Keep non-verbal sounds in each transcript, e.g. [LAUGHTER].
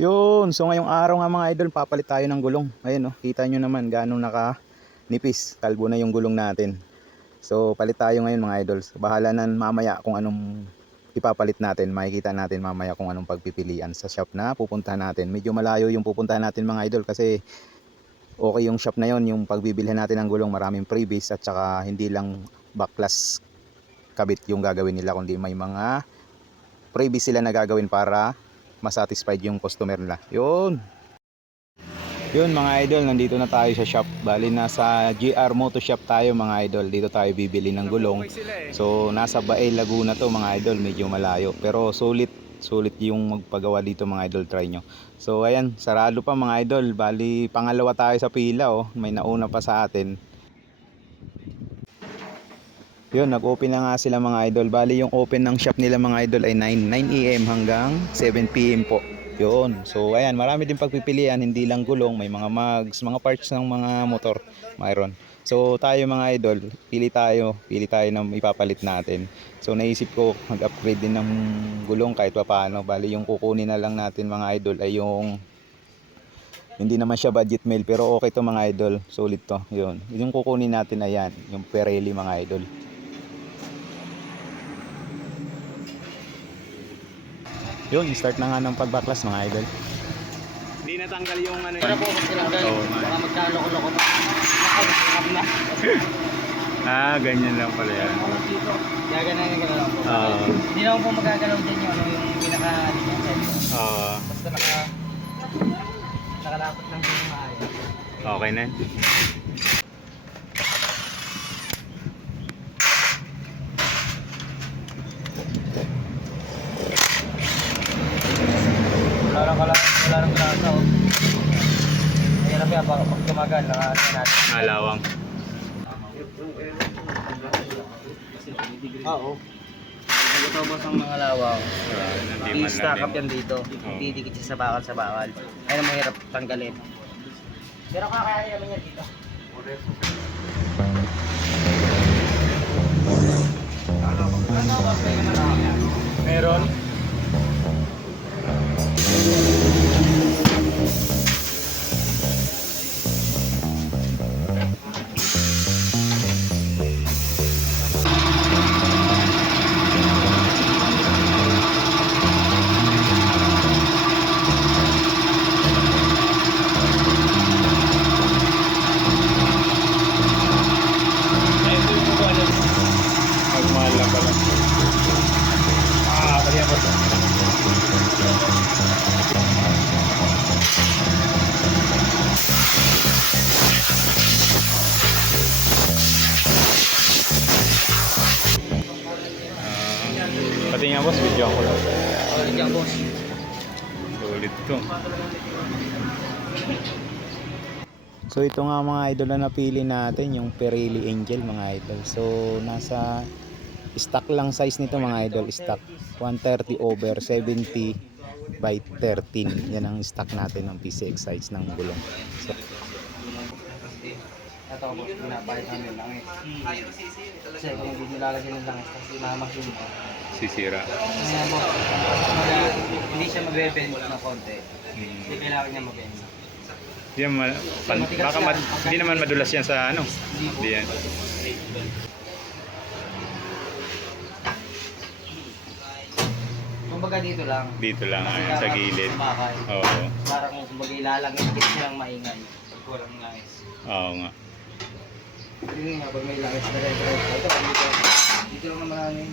Yun, so ngayong araw nga mga idol, papalit tayo ng gulong. Ayun oh, kita nyo naman gaano naka nipis, kalbo na yung gulong natin. So palit tayo ngayon mga idol. Bahala na mamaya kung anong ipapalit natin. Makikita natin mamaya kung anong pagpipilian sa shop na pupuntahan natin. Medyo malayo yung pupuntahan natin mga idol kasi okay yung shop na yon yung pagbibilhan natin ng gulong maraming freebies at saka hindi lang backlash kabit yung gagawin nila kundi may mga freebies sila na gagawin para masatisfied yung customer nila. Yun. Yun mga idol, nandito na tayo sa shop. Bali nasa GR Moto Shop tayo mga idol. Dito tayo bibili ng gulong. So nasa Bael Laguna to mga idol, medyo malayo. Pero sulit, sulit yung magpagawa dito mga idol, try nyo. So ayan, sarado pa mga idol. Bali pangalawa tayo sa pila oh. May nauna pa sa atin. Yun, nag-open na nga sila mga idol. Bali yung open ng shop nila mga idol ay 9, 9 AM hanggang 7 PM po. Yun. So ayan, marami din pagpipilian, hindi lang gulong, may mga mags, mga parts ng mga motor, mayroon. So tayo mga idol, pili tayo, pili tayo ng ipapalit natin. So naisip ko mag-upgrade din ng gulong kahit pa paano. Bali yung kukunin na lang natin mga idol ay yung hindi naman siya budget meal pero okay to mga idol. Solid to. Yun. Yung kukunin natin ayan, yung Pirelli mga idol. Yun, start na nga ng pagbaklas mga idol. Hindi natanggal yung ano Para po kung tinanggal, Oo, man. baka magkaloko-loko pa. Nakakap [LAUGHS] na. Ah, ganyan lang pala yan. Dito, gaganahin ka na lang po. Oo. Hindi naman po magagalaw dyan yung, ano, yung pinaka-design. Oo. Basta naka, nakalapot lang din yung maayos. okay na. Wala lang wala, wala lang grasa, oh. Mahirap yan, baka pag tumagal, nakaano natin. Malawang. Oo. Nagtutubos ang mga lawang. I-stack up yan dito. Didikit siya sa bakal sa bakal. Ayun ang mahirap tanggalin. Pero kakayanin naman yan dito. Meron? Pati nga boss, video ako lang. Oh, nandiyan boss. Sulit to. So ito nga mga idol na napili natin yung Pirelli Angel mga idol. So nasa stock lang size nito mga idol, stock 130 over 70 by 13. Yan ang stock natin ng PCX size ng gulong. So, Ito po, pinapahit namin langis. Kasi kung hindi nilalagyan ng langis, kasi mamasin mo. sisira. Po, kumbaga, hindi siya magbe-bend na konti. Hindi kailangan niya mabend. Yan, ma- pan- baka ma- hindi naman madulas yan sa ano. Hindi yan. Kumbaga dito lang. Dito lang, Kasi ayan, sa gilid. Oo. Para kung kumbaga ilalagay, hindi silang maingay. Pag walang langis. Oo nga. Yun nga, pag may langis na rin. Ito, dito. Dito lang naman ano yun.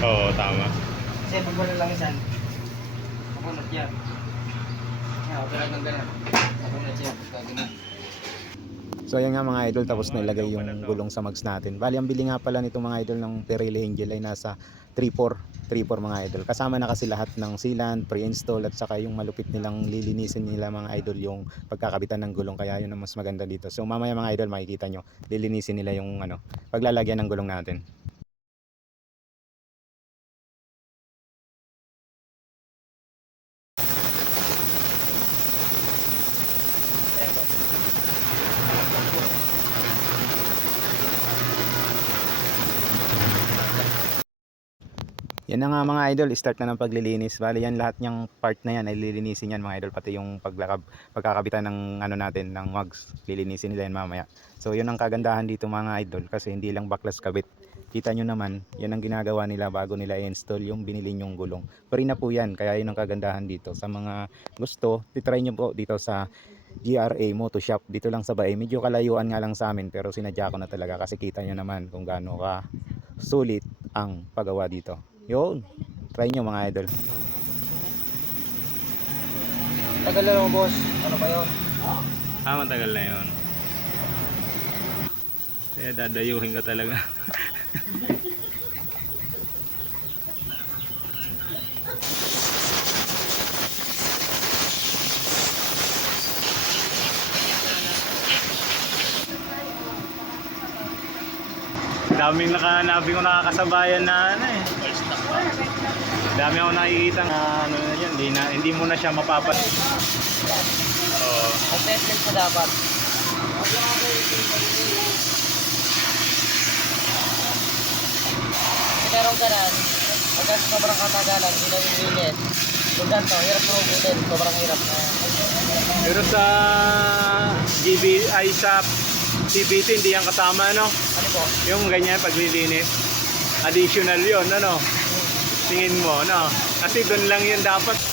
Oo, tama. Kasi pag walang langisan, mapunot yan. Yan, lang ng ganun. Mapunot yan. Pagka ganun. So ayan nga mga idol tapos nilagay yung gulong sa mags natin. Bali ang bili nga pala nito mga idol ng Pirelli Angel ay nasa 3.4 3.4 mga idol. Kasama na kasi lahat ng sealant, pre-install at saka yung malupit nilang lilinisin nila mga idol yung pagkakabitan ng gulong kaya yun ang mas maganda dito. So mamaya mga idol makikita nyo lilinisin nila yung ano paglalagyan ng gulong natin. Yan na nga mga idol, start na ng paglilinis. Bali yan lahat niyang part na yan ay lilinisin yan mga idol pati yung paglakab pagkakabitan ng ano natin ng mugs. Lilinisin nila yan mamaya. So yun ang kagandahan dito mga idol kasi hindi lang baklas kabit. Kita nyo naman, yan ang ginagawa nila bago nila i-install yung binili nyong gulong. Free na po yan, kaya yun ang kagandahan dito. Sa mga gusto, titry nyo po dito sa GRA Moto Shop dito lang sa Bae. Medyo kalayuan nga lang sa amin pero sinadya ko na talaga kasi kita nyo naman kung gaano ka sulit ang paggawa dito. Yun, try nyo mga idol. Tagal na lang boss. Ano ba yun? Ah, matagal na yun. Kaya dadayuhin ka talaga. [LAUGHS] Daming naka, nabi ko nakakasabayan na ano eh. Dami ako nakikita na ano na yan, hindi, na, hindi mo na siya mapapat. Oo. Mag-test din po dapat. Meron ka nan, pagka sobrang katagalan, hindi na nilinis. Kung ganito, hirap na ubutin. Sobrang hirap na. Pero sa GB ay sa CBT hindi yan kasama no? Ano po? Yung ganyan paglilinis. Additional 'yon ano? Tingin mo no? Kasi doon lang yun dapat.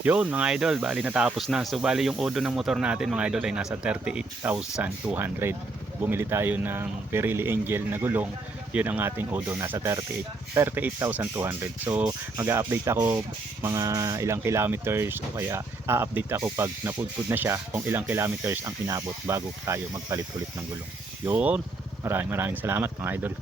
Yun mga idol, bali natapos na. So bali yung odo ng motor natin mga idol ay nasa 38,200. Bumili tayo ng Pirelli Angel na gulong. Yun ang ating odo, nasa 38 38,200. So mag-update ako mga ilang kilometers o kaya a-update ako pag napudpud na siya kung ilang kilometers ang inabot bago tayo magpalit ulit ng gulong. Yun, maraming maraming salamat mga idol.